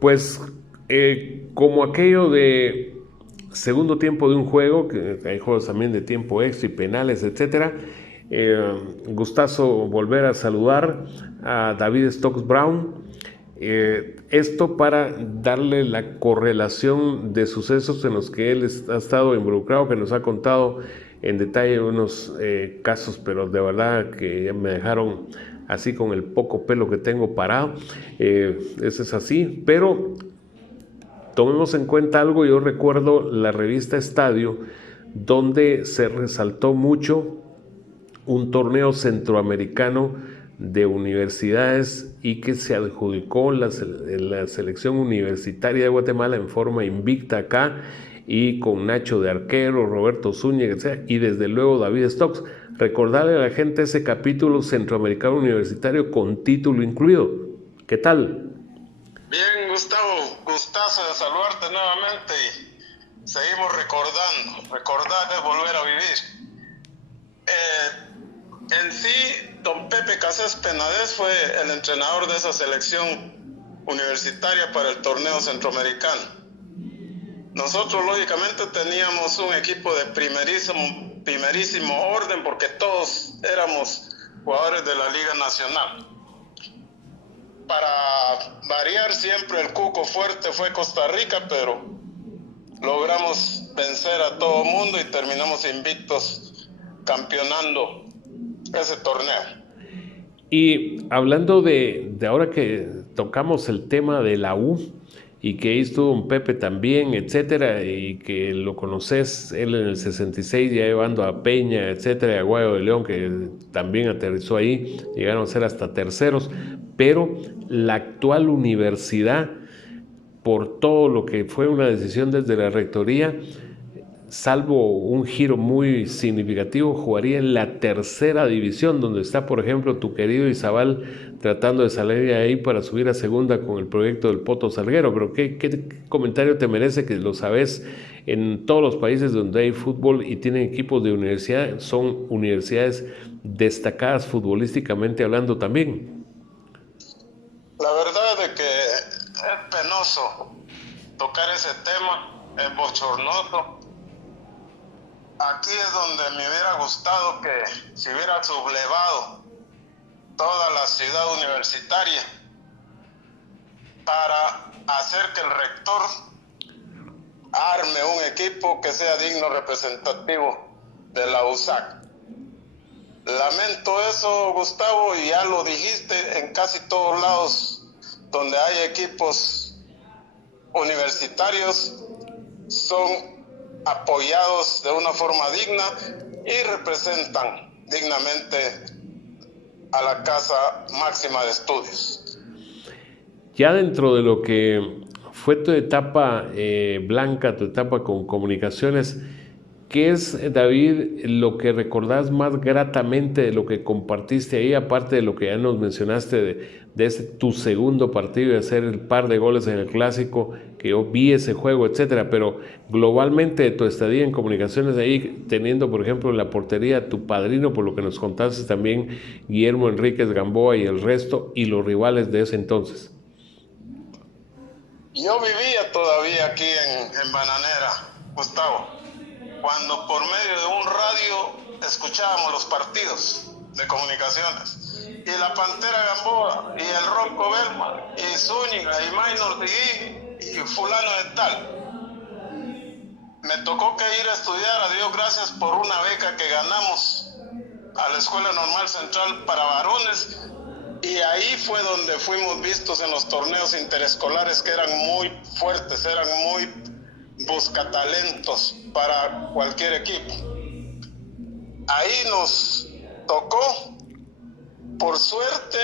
Pues como aquello de segundo tiempo de un juego, que hay juegos también de tiempo extra y penales, etcétera. Gustazo volver a saludar a David Stokes Brown. Esto para darle la correlación de sucesos en los que él ha estado involucrado, que nos ha contado en detalle unos casos, pero de verdad que ya me dejaron así con el poco pelo que tengo parado. Eso es así, pero tomemos en cuenta algo. Yo recuerdo la revista Estadio, donde se resaltó mucho un torneo centroamericano de universidades y que se adjudicó la selección universitaria de Guatemala en forma invicta acá, y con Nacho de arquero, Roberto Zúñiga, etc. Y desde luego David Stokes. Recordarle a la gente ese capítulo centroamericano universitario con título incluido. ¿Qué tal? Bien, Gustavo, gustazo de saludarte nuevamente y seguimos recordando. Recordar es volver a vivir. En sí, don Pepe Casés Penades fue el entrenador de esa selección universitaria para el torneo centroamericano. Nosotros, lógicamente, teníamos un equipo de primerísimo orden porque todos éramos jugadores de la Liga Nacional. Para variar, siempre el cuco fuerte fue Costa Rica, pero logramos vencer a todo mundo y terminamos invictos campeonando ese torneo. Y hablando de ahora que tocamos el tema de la U, y que ahí estuvo un Pepe también, etcétera, y que lo conoces, él en el 66 ya llevando a Peña, etcétera, y a Guayo de León, que también aterrizó ahí, llegaron a ser hasta terceros, pero la actual universidad, por todo lo que fue una decisión desde la rectoría, salvo un giro muy significativo, jugaría en la tercera división, donde está, por ejemplo, tu querido Izabal tratando de salir de ahí para subir a segunda con el proyecto del Poto Salguero. Pero ¿qué comentario te merece, que lo sabes? En todos los países donde hay fútbol y tienen equipos de universidad, son universidades destacadas futbolísticamente hablando también. La verdad es que es penoso tocar ese tema, es bochornoso. Aquí es donde me hubiera gustado que se hubiera sublevado toda la ciudad universitaria para hacer que el rector arme un equipo que sea digno representativo de la USAC. Lamento eso, Gustavo, y ya lo dijiste, en casi todos lados donde hay equipos universitarios son apoyados de una forma digna y representan dignamente a la casa máxima de estudios. Ya dentro de lo que fue tu etapa blanca, tu etapa con comunicaciones, ¿qué es, David, lo que recordás más gratamente de lo que compartiste ahí, aparte de lo que ya nos mencionaste de ese tu segundo partido y hacer el par de goles en el clásico, que yo vi ese juego, etcétera? Pero globalmente de tu estadía en comunicaciones ahí, teniendo, por ejemplo, en la portería tu padrino, por lo que nos contaste también, Guillermo Enríquez Gamboa, y el resto, y los rivales de ese entonces. Yo vivía todavía aquí en Bananera, Gustavo, cuando por medio de un radio escuchábamos los partidos de comunicaciones. Y la Pantera Gamboa, y el Ronco Belma, y Zúñiga, y Maynor Diguín, y fulano de tal. Me tocó que ir a estudiar, a Dios gracias, por una beca que ganamos a la Escuela Normal Central para varones. Y ahí fue donde fuimos vistos en los torneos interescolares, que eran muy fuertes, eran muy buscatalentos para cualquier equipo. Ahí nos tocó, por suerte,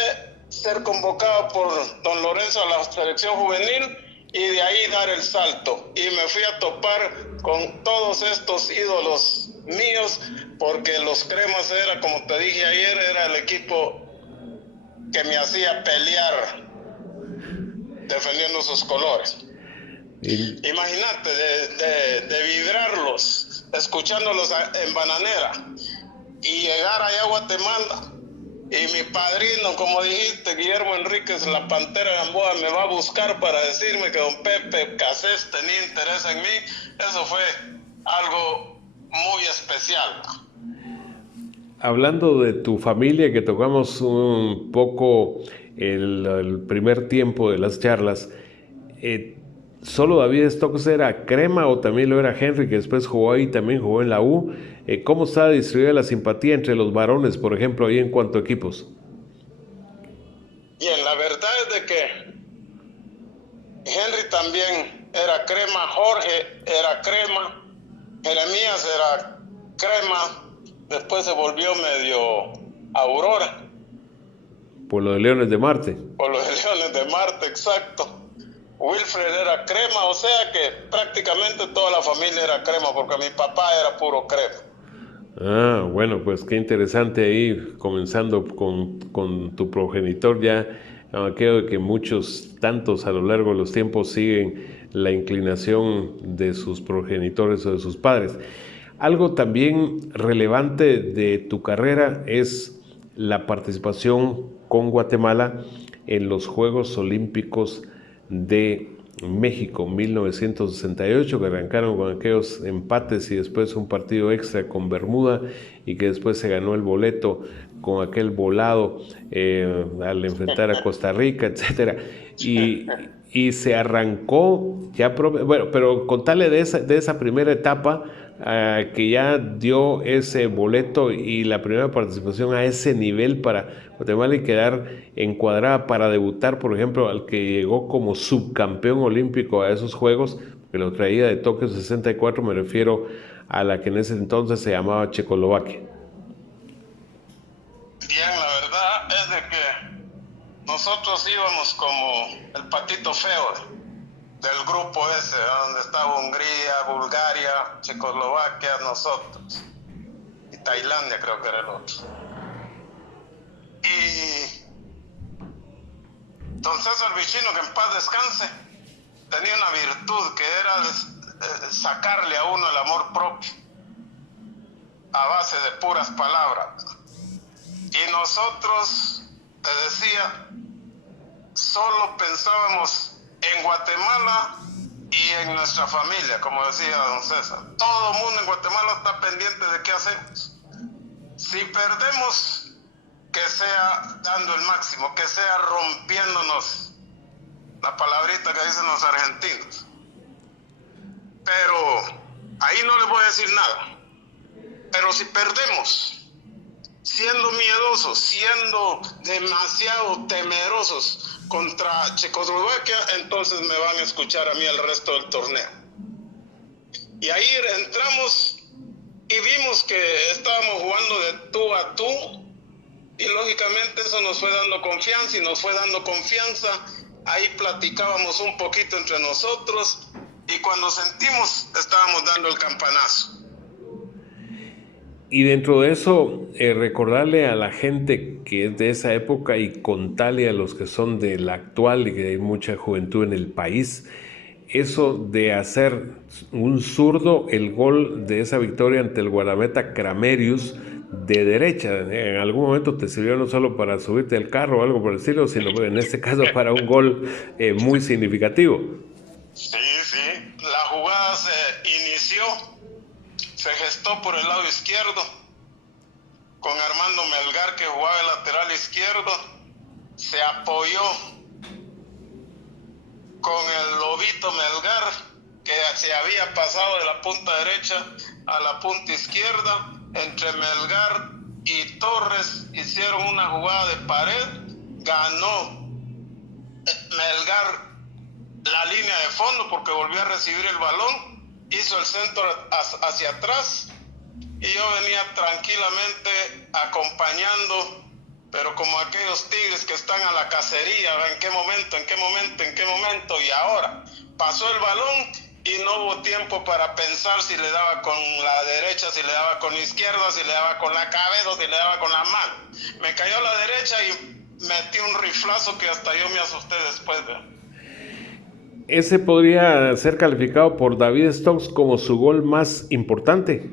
ser convocado por don Lorenzo a la selección juvenil y de ahí dar el salto. Y me fui a topar con todos estos ídolos míos, porque los Cremas era, como te dije ayer, era el equipo que me hacía pelear defendiendo sus colores. Imagínate de vibrarlos, escuchándolos en Bananera, y llegar allá a Guatemala Y mi padrino, como dijiste, Guillermo Enríquez, la Pantera Gamboa, me va a buscar para decirme que don Pepe Casés tenía interés en mí. Eso fue algo muy especial. Hablando de tu familia, que tocamos un poco el primer tiempo de las charlas, ¿solo David Stokes era crema o también lo era Henry, que después jugó ahí, también jugó en la U? ¿Cómo está distribuida la simpatía entre los varones, por ejemplo, ahí en cuanto a equipos? Bien, la verdad es de que Henry también era crema, Jorge era crema, Jeremías era crema, después se volvió medio Aurora. Por lo de Leones de Marte. Por los de Leones de Marte, exacto. Wilfred era crema, o sea que prácticamente toda la familia era crema, porque mi papá era puro crema. Ah, bueno, pues qué interesante ahí, comenzando con tu progenitor ya. Creo que muchos, tantos a lo largo de los tiempos, siguen la inclinación de sus progenitores o de sus padres. Algo también relevante de tu carrera es la participación con Guatemala en los Juegos Olímpicos de México 1968, que arrancaron con aquellos empates y después un partido extra con Bermuda, y que después se ganó el boleto con aquel volado al enfrentar a Costa Rica, etcétera. Y se arrancó ya, bueno, pero contarle de esa primera etapa, que ya dio ese boleto y la primera participación a ese nivel para Guatemala y quedar encuadrada para debutar, por ejemplo, al que llegó como subcampeón olímpico a esos Juegos, que lo traía de Tokio 64, me refiero a la que en ese entonces se llamaba Checoslovaquia. Bien, la verdad es de que nosotros íbamos como el patito feo del grupo ese, donde estaba Hungría, Bulgaria, Checoslovaquia, nosotros. Y Tailandia creo que era el otro. Y don César Vicino, que en paz descanse, tenía una virtud que era sacarle a uno el amor propio a base de puras palabras. Y nosotros, te decía, solo pensábamos en Guatemala y en nuestra familia, como decía don César. Todo el mundo en Guatemala está pendiente de qué hacemos. Si perdemos, que sea dando el máximo, que sea rompiéndonos, la palabrita que dicen los argentinos. Pero ahí no les voy a decir nada. Pero si perdemos, siendo miedosos, siendo demasiado temerosos contra Checoslovaquia, entonces me van a escuchar a mí el resto del torneo. Y ahí entramos y vimos que estábamos jugando de tú a tú, y lógicamente eso nos fue dando confianza, y nos fue dando confianza. Ahí platicábamos un poquito entre nosotros, y cuando sentimos, estábamos dando el campanazo. Y dentro de eso, recordarle a la gente que es de esa época y contarle a los que son de la actual, y que hay mucha juventud en el país, eso de hacer un zurdo el gol de esa victoria ante el guardameta Kramerius de derecha. En algún momento te sirvió no solo para subirte al carro o algo por el estilo, sino en este caso para un gol muy significativo. Sí, la jugada se inició, se gestó por el lado izquierdo, con Armando Melgar, que jugaba el lateral izquierdo, se apoyó con el Lobito Melgar, que se había pasado de la punta derecha a la punta izquierda. Entre Melgar y Torres hicieron una jugada de pared, ganó Melgar la línea de fondo porque volvió a recibir el balón, hizo el centro hacia atrás, y yo venía tranquilamente acompañando, pero como aquellos tigres que están a la cacería, en qué momento, y ahora pasó el balón y no hubo tiempo para pensar si le daba con la derecha, si le daba con la izquierda, si le daba con la cabeza o si le daba con la mano. Me cayó a la derecha y metí un riflazo que hasta yo me asusté después. Ese podría ser calificado por David Stokes como su gol más importante.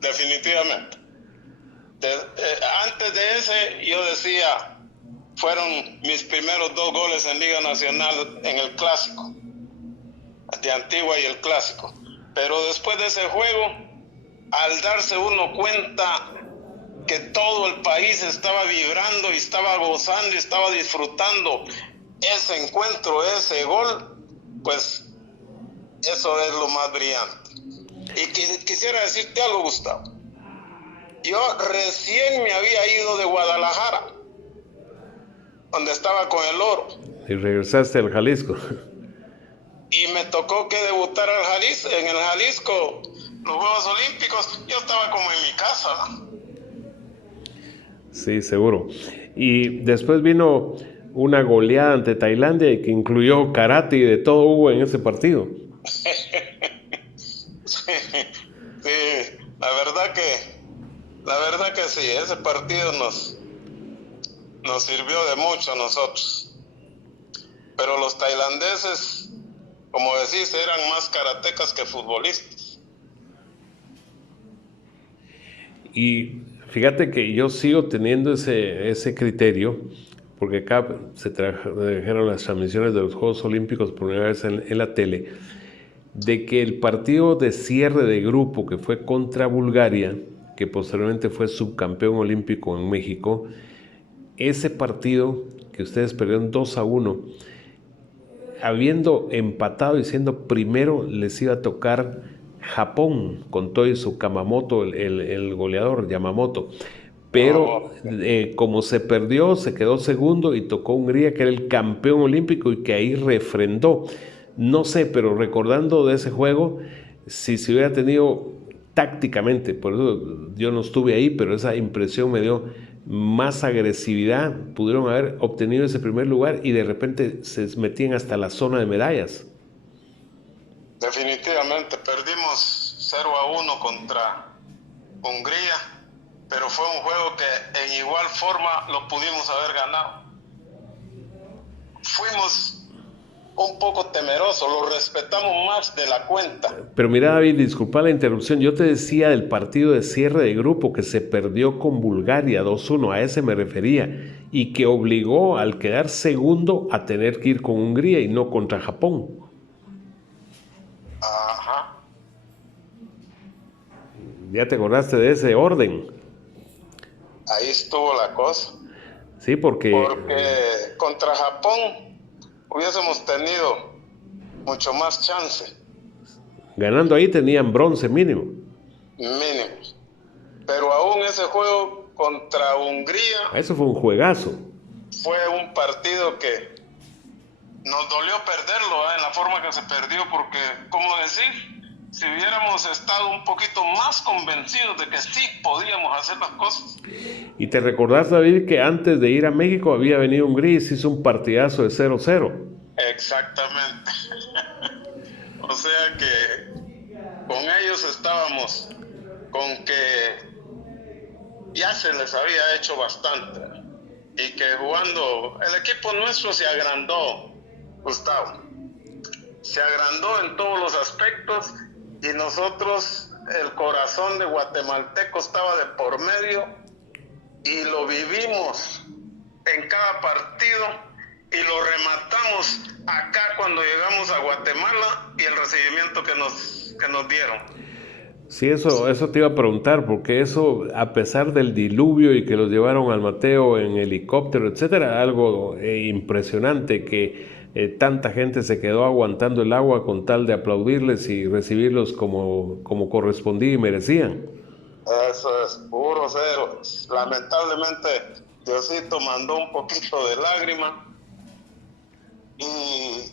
Definitivamente. Antes de ese yo decía fueron mis primeros 2 goles en Liga Nacional en el Clásico, de Antigua y el Clásico. Pero después de ese juego, al darse uno cuenta que todo el país estaba vibrando y estaba gozando y estaba disfrutando ese encuentro, ese gol, pues eso es lo más brillante. Y quisiera decirte algo, Gustavo. Yo recién me había ido de Guadalajara, donde estaba con el Oro. Y regresaste al Jalisco. Y me tocó que debutar en el Jalisco, los Juegos Olímpicos. Yo estaba como en mi casa, ¿no? Sí, seguro. Y después vino una goleada ante Tailandia que incluyó karate y de todo hubo en ese partido. Sí, la verdad que sí, ese partido nos sirvió de mucho a nosotros. Pero los tailandeses, como decís, eran más karatecas que futbolistas. Y fíjate que yo sigo teniendo ese criterio, porque acá se trajeron las transmisiones de los Juegos Olímpicos por primera vez en la tele, de que el partido de cierre de grupo que fue contra Bulgaria, que posteriormente fue subcampeón olímpico en México, ese partido que ustedes perdieron 2-1, habiendo empatado y siendo primero, les iba a tocar Japón con Toiso Kamamoto, el goleador Yamamoto. Pero como se perdió, se quedó segundo y tocó Hungría, que era el campeón olímpico y que ahí refrendó. No sé, pero recordando de ese juego, si se hubiera tenido tácticamente, por eso yo no estuve ahí, pero esa impresión me dio más agresividad, pudieron haber obtenido ese primer lugar y de repente se metían hasta la zona de medallas. Definitivamente perdimos 0-1 contra Hungría, pero fue un juego que en igual forma lo pudimos haber ganado. Fuimos un poco temerosos, lo respetamos más de la cuenta. Pero mira, David, disculpa la interrupción, yo te decía del partido de cierre de grupo que se perdió con Bulgaria 2-1, a ese me refería, y que obligó al quedar segundo a tener que ir con Hungría y no contra Japón. Ajá. ¿Ya te acordaste de ese orden? Ahí estuvo la cosa. Sí, porque contra Japón hubiésemos tenido mucho más chance. Ganando ahí tenían bronce mínimo. Mínimo. Pero aún ese juego contra Hungría... Eso fue un juegazo. Fue un partido que nos dolió perderlo, en la forma que se perdió, porque, como decir, si hubiéramos estado un poquito más convencidos de que sí podíamos hacer las cosas. Y te recordás, David, que antes de ir a México había venido Hungría y se hizo un partidazo de 0-0. Exactamente. O sea que con ellos estábamos con que ya se les había hecho bastante y que jugando, el equipo nuestro se agrandó, Gustavo, se agrandó en todos los aspectos y nosotros, el corazón de guatemalteco estaba de por medio y lo vivimos en cada partido y lo rematamos acá cuando llegamos a Guatemala y el recibimiento que nos dieron. Sí, eso te iba a preguntar, porque eso, a pesar del diluvio y que los llevaron al Mateo en helicóptero, etcétera, algo impresionante que tanta gente se quedó aguantando el agua con tal de aplaudirles y recibirlos como correspondía y merecían. Eso es puro cero. Lamentablemente, Diosito mandó un poquito de lágrima y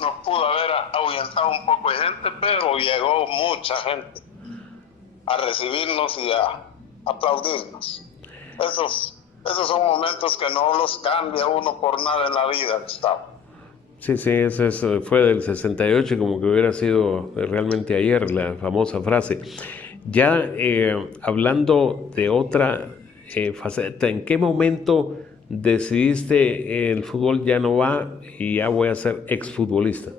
nos pudo haber ahuyentado un poco de gente, pero llegó mucha gente a recibirnos y a aplaudirnos. Esos son momentos que no los cambia uno por nada en la vida, Gustavo. Sí, eso fue del 68, como que hubiera sido realmente ayer, la famosa frase. Ya hablando de otra faceta, ¿en qué momento decidiste el fútbol ya no va y ya voy a ser exfutbolista?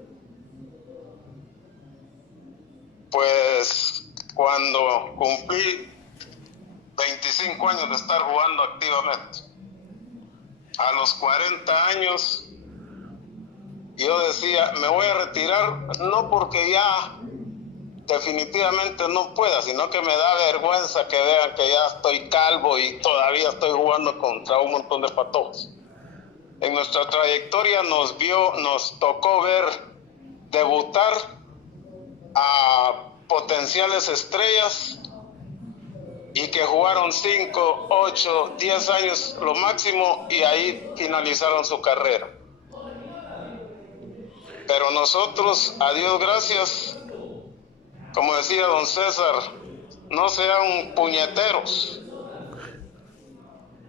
Pues cuando cumplí 25 años de estar jugando activamente. a los 40 años, yo decía, me voy a retirar, no porque ya definitivamente no pueda, sino que me da vergüenza que vean que ya estoy calvo y todavía estoy jugando contra un montón de patojos. En nuestra trayectoria nos tocó ver debutar a potenciales estrellas y que jugaron 5, 8, 10 años lo máximo y ahí finalizaron su carrera. Pero nosotros, a Dios gracias, como decía don César, no sean puñeteros.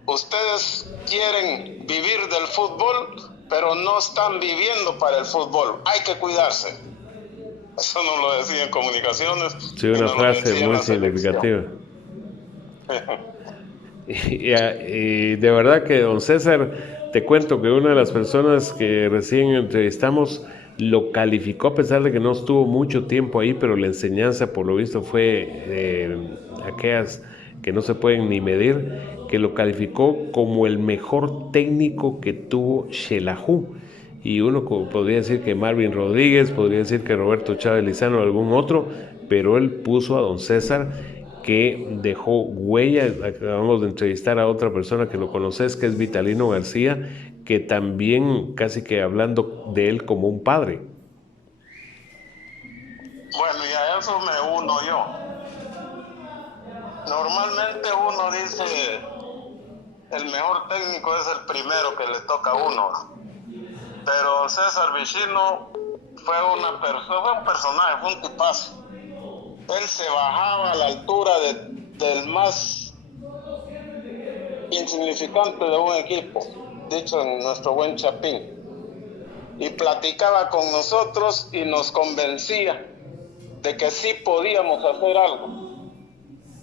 Ustedes quieren vivir del fútbol, pero no están viviendo para el fútbol. Hay que cuidarse. Eso nos lo decía en Comunicaciones. Sí, una frase muy significativa. Y de verdad que, don César, te cuento que una de las personas que recién entrevistamos lo calificó, a pesar de que no estuvo mucho tiempo ahí, pero la enseñanza, por lo visto, fue aquellas que no se pueden ni medir, que lo calificó como el mejor técnico que tuvo Xelajú. Y uno podría decir que Marvin Rodríguez, podría decir que Roberto Chávez Lizano o algún otro, pero él puso a don César, que dejó huella. Acabamos de entrevistar a otra persona que lo conoces, que es Vitalino García, que también casi que hablando de él como un padre. Bueno, y a eso me uno yo. Normalmente uno dice, el mejor técnico es el primero que le toca a uno. Pero César Vicino fue un personaje, fue un tipazo. Él se bajaba a la altura del más insignificante de un equipo, dicho en nuestro buen Chapín, y platicaba con nosotros y nos convencía de que sí podíamos hacer algo.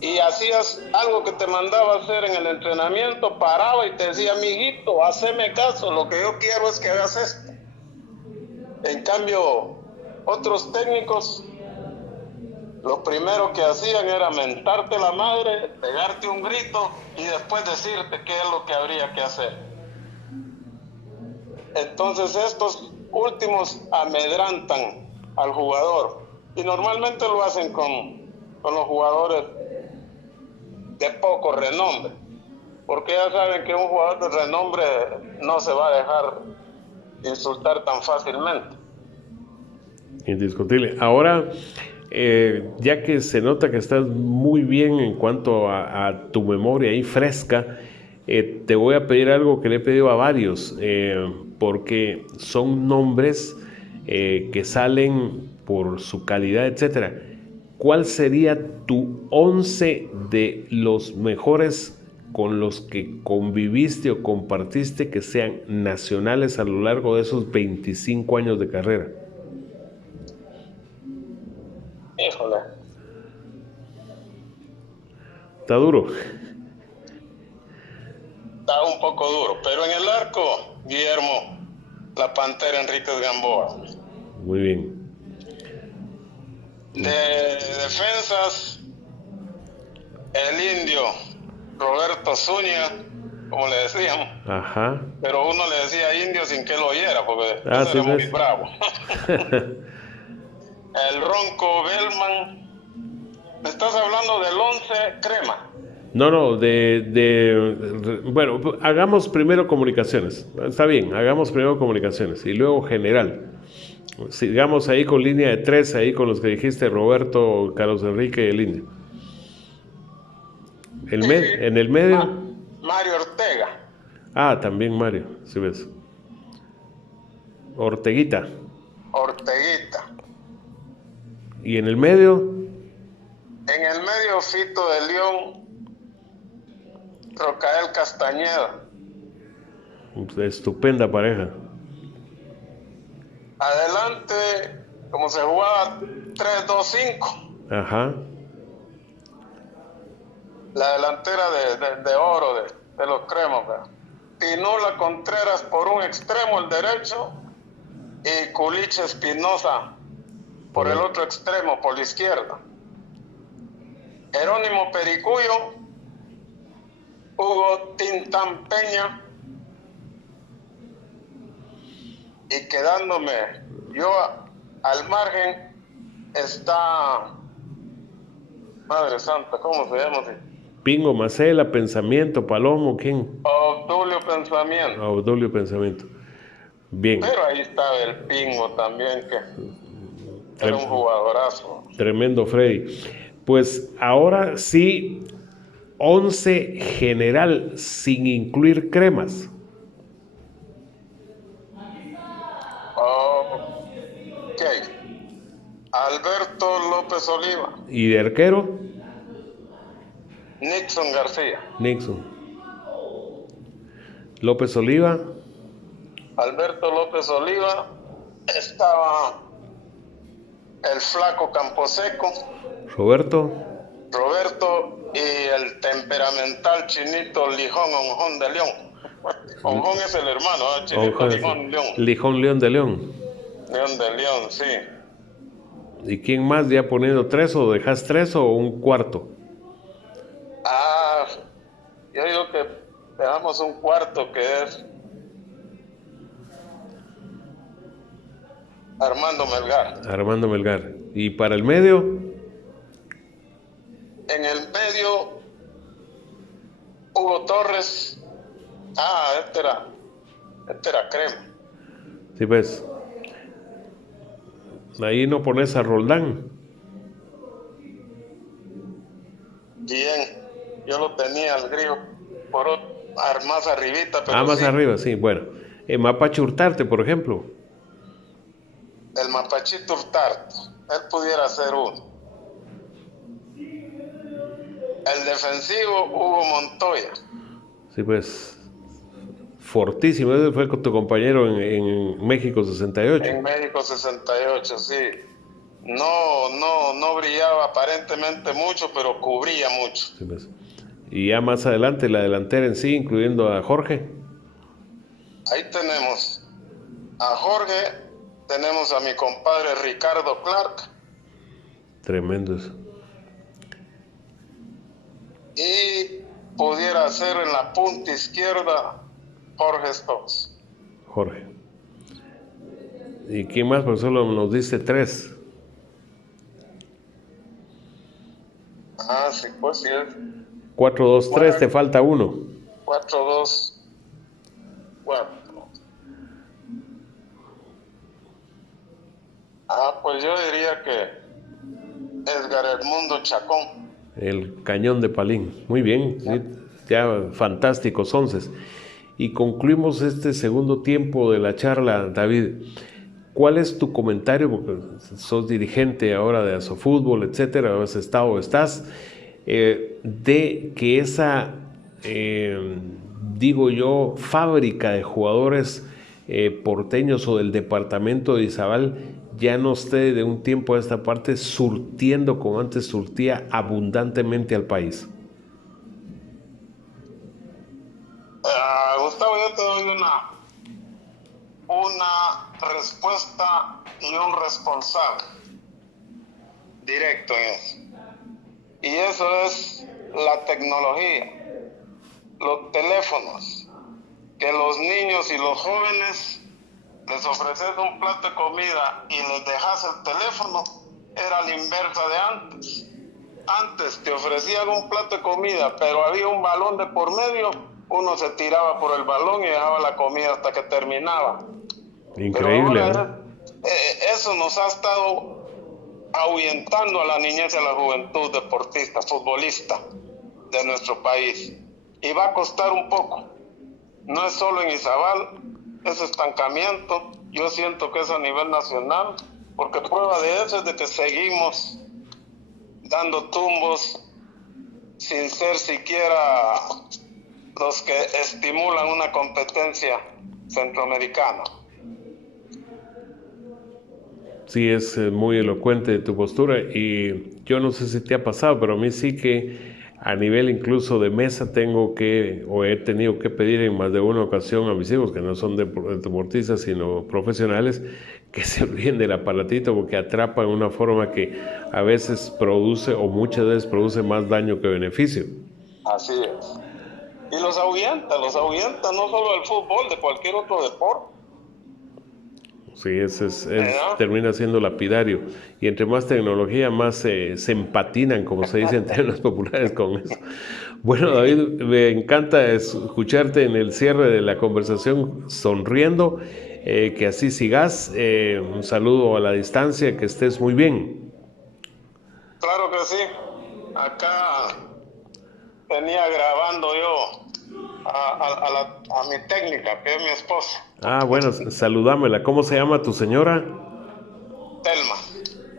Y hacías algo que te mandaba a hacer en el entrenamiento, paraba y te decía, mijito, haceme caso, lo que yo quiero es que hagas esto. En cambio, otros técnicos, lo primero que hacían era mentarte la madre, pegarte un grito y después decirte qué es lo que habría que hacer. Entonces estos últimos amedrantan al jugador y normalmente lo hacen con los jugadores de poco renombre, porque ya saben que un jugador de renombre no se va a dejar insultar tan fácilmente. Indiscutible. Ahora, ya que se nota que estás muy bien en cuanto a tu memoria ahí fresca, te voy a pedir algo que le he pedido a varios, porque son nombres que salen por su calidad, etcétera. ¿Cuál sería tu 11 de los mejores con los que conviviste o compartiste que sean nacionales a lo largo de esos 25 años de carrera? Híjole. Está duro. Está un poco duro, pero en el arco, Guillermo, la Pantera Enríquez Gamboa. Muy bien. De defensas, el indio Roberto Zúñiga, como le decíamos. Ajá. Pero uno le decía indio sin que lo oyera, porque sí, era muy bravo. El Ronco Bellman. ¿Me estás hablando del 11 crema? No, bueno, hagamos primero comunicaciones. Está bien, hagamos primero comunicaciones y luego general. Sigamos ahí con línea de 3, ahí con los que dijiste, Roberto, Carlos Enrique y el indio. En el medio. Mario Ortega. Ah, también Mario, si ves. Orteguita. ¿Y en el medio? En el medio, Fito de León, Rocael Castañeda. Estupenda pareja. Adelante, como se jugaba 3-2-5. Ajá. La delantera de oro de los cremos, ¿verdad? Pinula Contreras por un extremo, el derecho, y Culiche Espinosa por el otro extremo, por la izquierda. Jerónimo Pericuyo, Hugo Tintán Peña y quedándome yo al margen está, Madre Santa, ¿cómo se llama? Pingo, Macela, Pensamiento, Palomo, ¿quién? Obdulio Pensamiento. Obdulio Pensamiento. Bien. Pero ahí estaba el Pingo también, que era un jugadorazo. Tremendo Freddy. Pues ahora sí, 11 general sin incluir cremas. Ok. Alberto López Oliva. ¿Y de arquero? Nixon García. Nixon. López Oliva. Alberto López Oliva. Estaba el flaco Camposeco. Roberto. Roberto y el temperamental chinito Lijón Onjón de León. Onjón es el hermano, ¿eh? Chinito Lijón León. Lijón León de León. León de León, sí. ¿Y quién más? ¿Ya poniendo 3 o dejas 3 o un cuarto? Yo digo que dejamos un cuarto que es Armando Melgar. Armando Melgar. ¿Y para el medio? En el medio, Hugo Torres. Este era Crema. Sí, pues. Ahí no pones a Roldán. Bien, yo lo tenía al griego más arribita, pero más sí. arriba, sí, bueno. Mapache Hurtarte, por ejemplo. El Mapachito Hurtarte, él pudiera ser uno. El defensivo, Hugo Montoya. Sí, pues, fortísimo. Ese fue con tu compañero en México 68. En México 68, sí. No brillaba aparentemente mucho, pero cubría mucho. Sí, pues. Y ya más adelante la delantera en sí, incluyendo a Jorge. Ahí tenemos a Jorge, tenemos a mi compadre Ricardo Clark. Tremendo eso. Y pudiera ser en la punta izquierda Jorge Stokes. Jorge. ¿Y quién más? Pues solo nos dice 3. Sí, pues sí. 4-2-3, te falta uno. 4-2-4. Pues yo diría que Edgar Edmundo Chacón. El Cañón de Palín. Muy bien, sí, ya fantásticos 11. Y concluimos este segundo tiempo de la charla, David. ¿Cuál es tu comentario? Porque sos dirigente ahora de Asofútbol, etcétera, has estado, estás, de que esa, digo yo, fábrica de jugadores porteños o del departamento de Izabal ya no esté de un tiempo a esta parte surtiendo como antes surtía abundantemente al país? Gustavo, yo te doy una respuesta y un responsable directo en eso. Y eso es la tecnología, los teléfonos, que los niños y los jóvenes les ofreces un plato de comida y les dejas el teléfono, era la inversa de antes. Antes te ofrecían un plato de comida, pero había un balón de por medio, uno se tiraba por el balón y dejaba la comida hasta que terminaba. Increíble, pero ahora, eso nos ha estado ahuyentando a la niñez y a la juventud deportista, futbolista de nuestro país. Y va a costar un poco. No es solo en Izabal, ese estancamiento, yo siento que es a nivel nacional, porque prueba de eso es de que seguimos dando tumbos sin ser siquiera los que estimulan una competencia centroamericana. Sí, es muy elocuente tu postura y yo no sé si te ha pasado, pero a mí sí que a nivel incluso de mesa tengo que, o he tenido que pedir en más de una ocasión a mis hijos, que no son deportistas sino profesionales, que se olviden del aparatito porque atrapa de una forma que a veces produce o muchas veces produce más daño que beneficio. Así es. Y los ahuyenta no solo del fútbol, de cualquier otro deporte. Sí, termina siendo lapidario. Y entre más tecnología, más se empatinan, como se dice en términos populares, con eso. Bueno, David, me encanta escucharte en el cierre de la conversación sonriendo. Que así sigas. Un saludo a la distancia, que estés muy bien. Claro que sí. Acá venía grabando yo a mi técnica, que es mi esposa. Ah, bueno, saludámela. ¿Cómo se llama tu señora? Telma.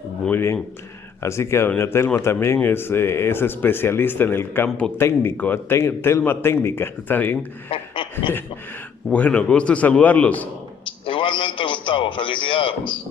Muy bien. Así que doña Telma también es especialista en el campo técnico. Telma técnica, ¿está bien? Bueno, gusto en saludarlos. Igualmente, Gustavo, felicidades.